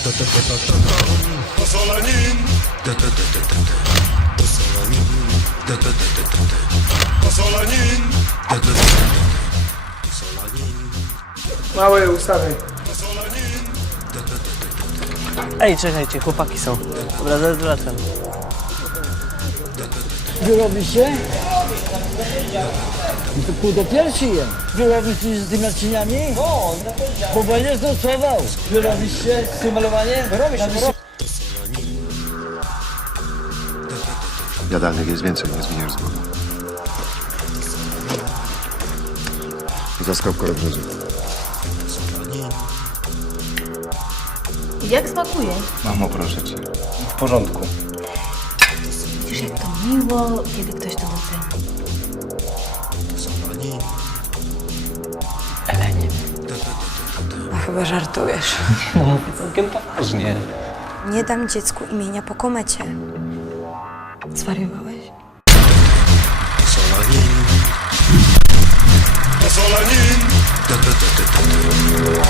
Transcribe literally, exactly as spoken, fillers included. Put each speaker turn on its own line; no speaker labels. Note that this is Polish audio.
Pozolanin. Pozolanin.
Małe ustawy.
Ej, czekajcie, chłopaki są. Dobra, zaraz wracam.
Wyrobiście? No to pół do pierwszy jem. Wyrobiście z tymi naczyniami? O, bo będziesz nocował. Wyrobiście z tym malowaniem? Wyrobisz się,
Jadalnych jest więcej, nie zmieniasz z głowy. Zaskał korobrzezów.
Jak smakuje?
Mamo, proszę cię.
W porządku.
Widzisz, jak to miło, kiedy ktoś to doceni.
Elenie.
A chyba żartujesz.
No mówię całkiem poważnie.
Nie dam dziecku imienia po komecie. Zwariowałeś?
Pozolanin.